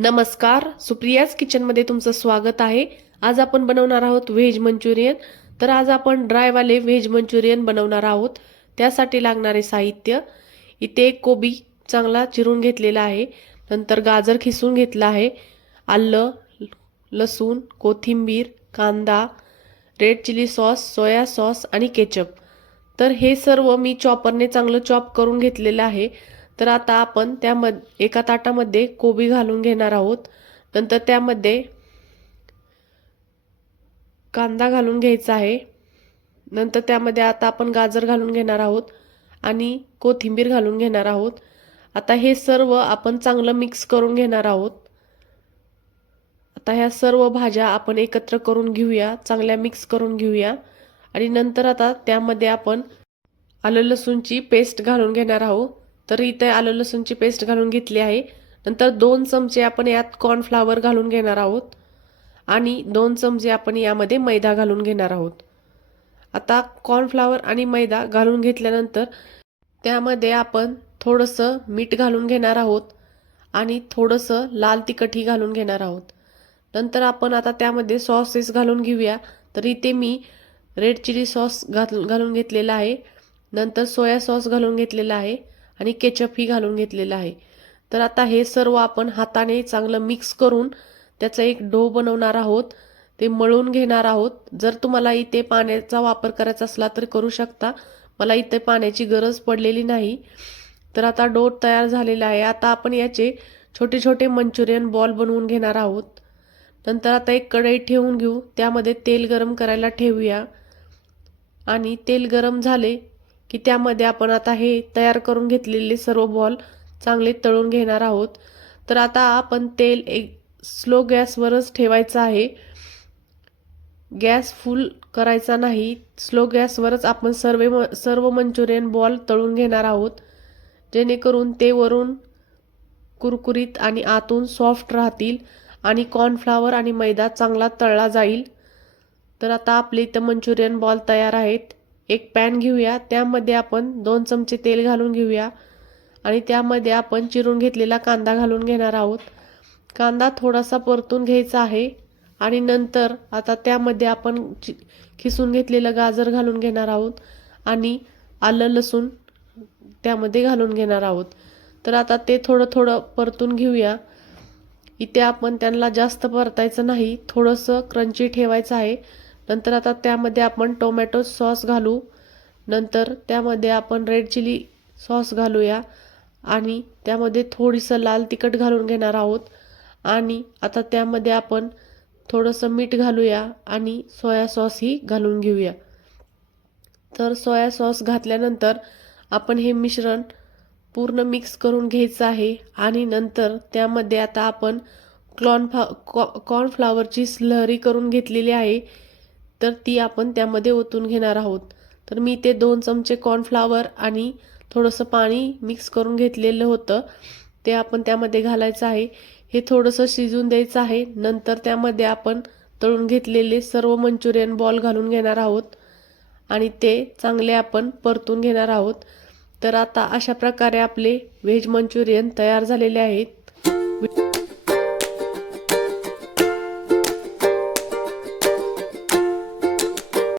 नमस्कार, सुप्रियाज किचनमध्ये तुमचं स्वागत आहे। आज आपण बनवणार आहोत व्हेज मंचुरियन। तर आज आपण ड्रायवाले व्हेज मंचुरियन बनवणार आहोत। त्यासाठी लागणारे साहित्य इथे एक कोबी चांगला चिरून घेतलेला आहे, नंतर गाजर खिसून घेतला आहे, आलं, लसूण, कोथिंबीर, कांदा, red chilli sauce, soya sauce आणि केचप। तर हे सर्व मी चॉपरने चांगलं चॉप करून घेतलेलं आहे। तर आता आपण त्यामध्ये एका ताटामध्ये कोबी घालून घेणार आहोत, नंतर त्यामध्ये कांदा घालून घ्यायचा आहे, नंतर त्यामध्ये आता आपण गाजर घालून घेणार आहोत आणि कोथिंबीर घालून घेणार आहोत। आता हे सर्व आपण चांगलं मिक्स करून घेणार आहोत। आता ह्या सर्व भाज्या आपण एकत्र करून घेऊया, चांगल्या मिक्स करून घेऊया आणि नंतर आता त्यामध्ये आपण आलं लसूणची पेस्ट घालून घेणार आहोत। तर इथे आलं लसूणची पेस्ट घालून घेतली आहे। नंतर 2 चमचे आपण यात कॉर्नफ्लॉवर घालून घेणार आहोत आणि 2 चमचे आपण यामध्ये मैदा घालून घेणार आहोत। आता कॉर्नफ्लॉवर आणि मैदा घालून घेतल्यानंतर त्यामध्ये आपण थोडंसं मीठ घालून घेणार आहोत आणि थोडंसं लाल तिखटही घालून घेणार आहोत। नंतर आपण आता त्यामध्ये सॉसेस घालून घेऊया। तर इथे मी रेड चिली सॉस घालून घेतलेला आहे, नंतर सोया सॉस घालून घेतलेला आहे आणि केचप ही घालून घेतलेला आहे। तर आता हे सर्व आपण हाताने चांगलं मिक्स करून त्याचा एक डो बनवणार आहोत, ते मळून घेणार आहोत। जर तुम्हाला इथे पाण्याचा वापर करायचा असला तर करू शकता, मला इथे पाण्याची गरज पडलेली नाही। तर आता डो तयार झालेला आहे। आता आपण याचे छोटे छोटे मंचुरियन बॉल बनवून घेणार आहोत। नंतर आता एक कढई ठेवून घेऊ, त्यामध्ये तेल गरम करायला ठेवूया आणि तेल गरम झाले की त्यामध्ये आपण आता हे तयार करून घेतलेले सर्व बॉल चांगले तळून घेणार आहोत। तर आता आपण तेल एक स्लो गॅसवरच ठेवायचं आहे, गॅस फुल करायचा नाही। स्लो गॅसवरच आपण सर्व मंचुरियन बॉल तळून घेणार आहोत, जेणेकरून ते वरून कुरकुरीत आणि आतून सॉफ्ट राहतील आणि कॉर्नफ्लॉवर आणि मैदा चांगला तळला जाईल। तर आता आपले इथं मंचुरियन बॉल तयार आहेत। एक पॅन घेऊया, त्यामध्ये आपण 2 चमचे तेल घालून घेऊया आणि त्यामध्ये आपण चिरून घेतलेला कांदा घालून घेणार आहोत। कांदा थोडासा परतून घ्यायचा आहे आणि नंतर आता त्यामध्ये आपण खिसून घेतलेलं गाजर घालून घेणार आहोत आणि आलं लसूण त्यामध्ये घालून घेणार आहोत। तर आता ते थोडं थोडं परतून घेऊया। इथे आपण त्यांना जास्त परतायचं नाही, थोडंसं क्रंची ठेवायचं आहे। नंतर आता त्यामध्ये आपण टोमॅटो सॉस घालू, नंतर त्यामध्ये आपण रेड चिली सॉस घालूया आणि त्यामध्ये थोडीसं लाल तिखट घालून घेणार आहोत आणि आता त्यामध्ये आपण थोडंसं मीठ घालूया आणि सोया सॉसही घालून घेऊया। तर सोया सॉस घातल्यानंतर आपण हे मिश्रण पूर्ण मिक्स करून घ्यायचं आहे आणि नंतर त्यामध्ये आता आपण कॉर्नफ्लॉवरची स्लरी करून घेतलेली आहे, तर ती आपण त्यामध्ये ओतून घेणार आहोत। तर मी ते 2 चमचे कॉर्नफ्लॉवर आणि थोडंसं पाणी मिक्स करून घेतलेलं होतं, ते आपण त्यामध्ये घालायचं आहे। हे थोडंसं शिजून द्यायचं आहे। नंतर त्यामध्ये आपण तळून घेतलेले सर्व मंचुरियन बॉल घालून घेणार आहोत आणि ते चांगले आपण परतून घेणार आहोत। तर आता अशा प्रकारे आपले व्हेज मंचुरियन तयार झालेले आहेत।